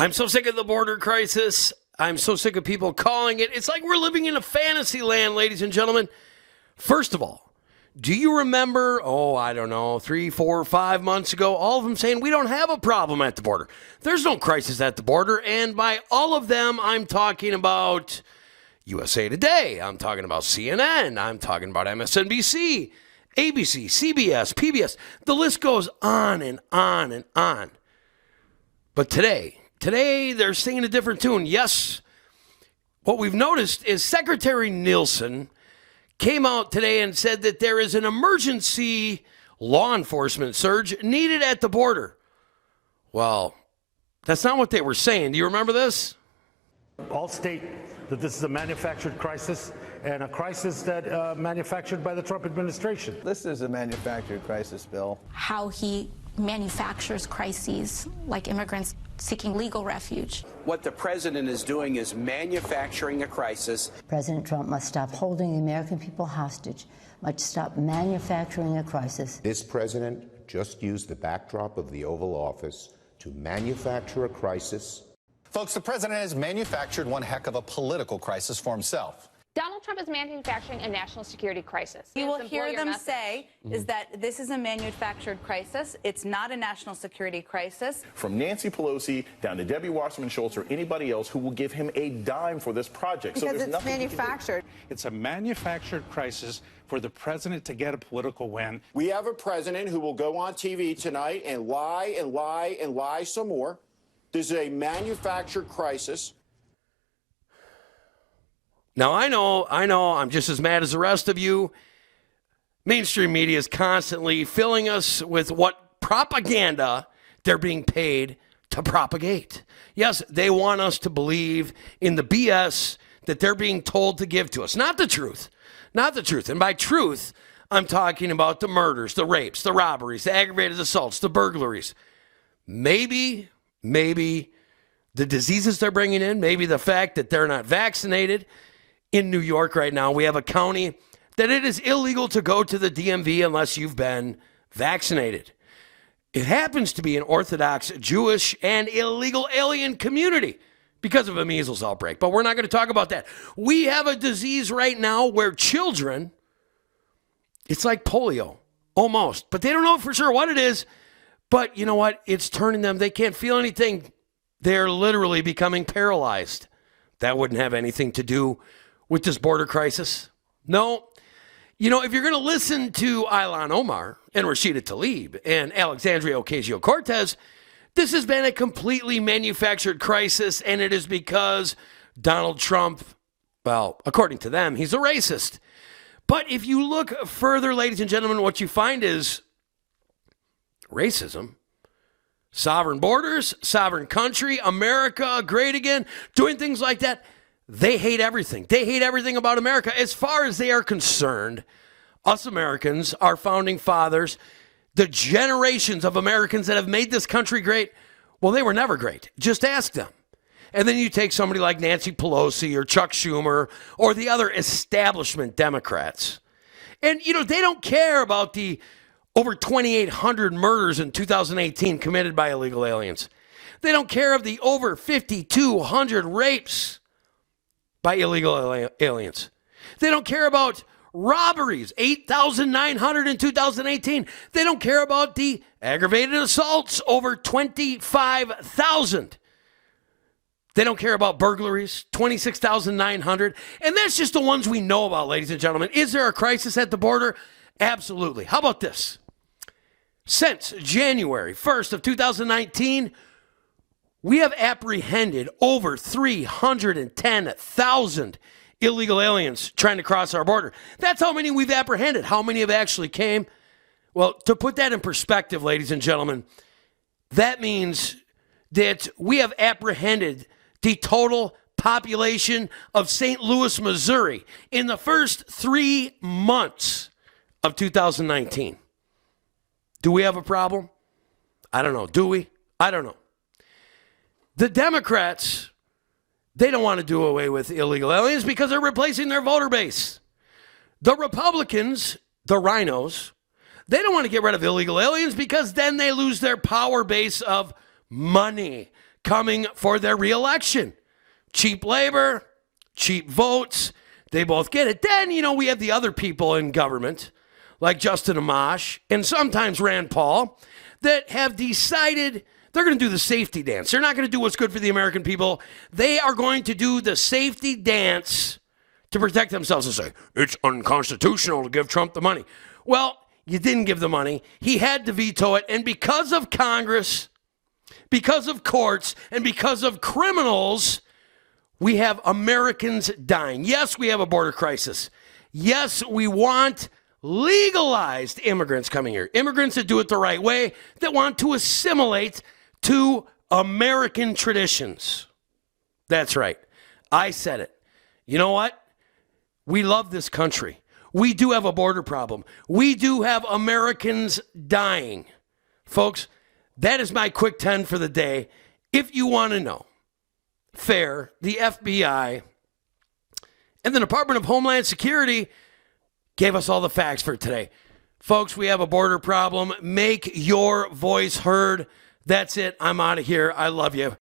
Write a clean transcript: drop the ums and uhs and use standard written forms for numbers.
I'm so sick of the border crisis. I'm so sick of people calling it. It's like we're living in a fantasy land, ladies and gentlemen. First of all, do you remember, I don't know, 3, 4, 5 months ago, all of them saying we don't have a problem at the border. There's no crisis at the border. And by all of them, I'm talking about USA Today. I'm talking about CNN. I'm talking about MSNBC, ABC, CBS, PBS. The list goes on and on and on. But today they're singing a different tune. Yes, what we've noticed is Secretary Nielsen came out today and said that there is an emergency law enforcement surge needed at the border. Well, that's not what they were saying. Do you remember this? All state that this is a manufactured crisis and a crisis that manufactured by the Trump administration. This is a manufactured crisis, Bill. How he manufactures crises like immigrants seeking legal refuge. What the president is doing is manufacturing a crisis. President Trump must stop holding the American people hostage, must stop manufacturing a crisis. This president just used the backdrop of the Oval Office to manufacture a crisis. Folks, the president has manufactured one heck of a political crisis for himself. Donald Trump is manufacturing a national security crisis. You will hear them say is that this is a manufactured crisis. It's not a national security crisis. From Nancy Pelosi down to Debbie Wasserman Schultz or anybody else who will give him a dime for this project. Because so there's it's nothing manufactured. It's a manufactured crisis for the president to get a political win. We have a president who will go on TV tonight and lie and lie and lie some more. This is a manufactured crisis. Now, I know, I'm just as mad as the rest of you. Mainstream media is constantly filling us with what propaganda they're being paid to propagate. Yes, they want us to believe in the BS that they're being told to give to us. Not the truth. Not the truth. And by truth, I'm talking about the murders, the rapes, the robberies, the aggravated assaults, the burglaries. Maybe the diseases they're bringing in, maybe the fact that they're not vaccinated. In New York right now, we have a county that it is illegal to go to the DMV unless you've been vaccinated. It happens to be an Orthodox, Jewish, and illegal alien community because of a measles outbreak. But we're not going to talk about that. We have a disease right now where children, it's like polio, almost. But they don't know for sure what it is. But you know what? It's turning them. They can't feel anything. They're literally becoming paralyzed. That wouldn't have anything to do with this border crisis. No. You know, if you're going to listen to Ilhan Omar and Rashida Tlaib and Alexandria Ocasio-Cortez, this has been a completely manufactured crisis, and it is because Donald Trump, well, according to them, he's a racist. But if you look further, ladies and gentlemen, what you find is racism, sovereign borders, sovereign country, America, great again, doing things like that. They hate everything. They hate everything about America. As far as they are concerned, us Americans, our founding fathers, the generations of Americans that have made this country great, well, they were never great. Just ask them. And then you take somebody like Nancy Pelosi or Chuck Schumer or the other establishment Democrats. And, you know, they don't care about the over 2,800 murders in 2018 committed by illegal aliens. They don't care of the over 5,200 rapes by illegal aliens. They don't care about robberies, 8,900 in 2018. They don't care about the aggravated assaults, over 25,000. They don't care about burglaries, 26,900. And that's just the ones we know about, ladies and gentlemen. Is there a crisis at the border? Absolutely. How about this? Since January 1st of 2019, we have apprehended over 310,000 illegal aliens trying to cross our border. That's how many we've apprehended. How many have actually came? Well, to put that in perspective, ladies and gentlemen, that means that we have apprehended the total population of St. Louis, Missouri in the first 3 months of 2019. Do we have a problem? I don't know. Do we? I don't know. The Democrats, they don't want to do away with illegal aliens because they're replacing their voter base. The Republicans, the rhinos, they don't want to get rid of illegal aliens because then they lose their power base of money, coming for their reelection. Cheap labor, cheap votes. They both get it. Then, we have the other people in government, like Justin Amash and sometimes Rand Paul, that have decided they're going to do the safety dance. They're not going to do what's good for the American people. They are going to do the safety dance to protect themselves and say, it's unconstitutional to give Trump the money. Well, you didn't give the money. He had to veto it. And because of Congress, because of courts, and because of criminals, we have Americans dying. Yes, we have a border crisis. Yes, we want legalized immigrants coming here. Immigrants that do it the right way, that want to assimilate to American traditions. That's right. I said it. You know what? We love this country. We do have a border problem. We do have Americans dying. Folks, that is my quick 10 for the day. If you want to know, FAIR, the FBI, and the Department of Homeland Security gave us all the facts for today. Folks, we have a border problem. Make your voice heard. That's it. I'm out of here. I love you.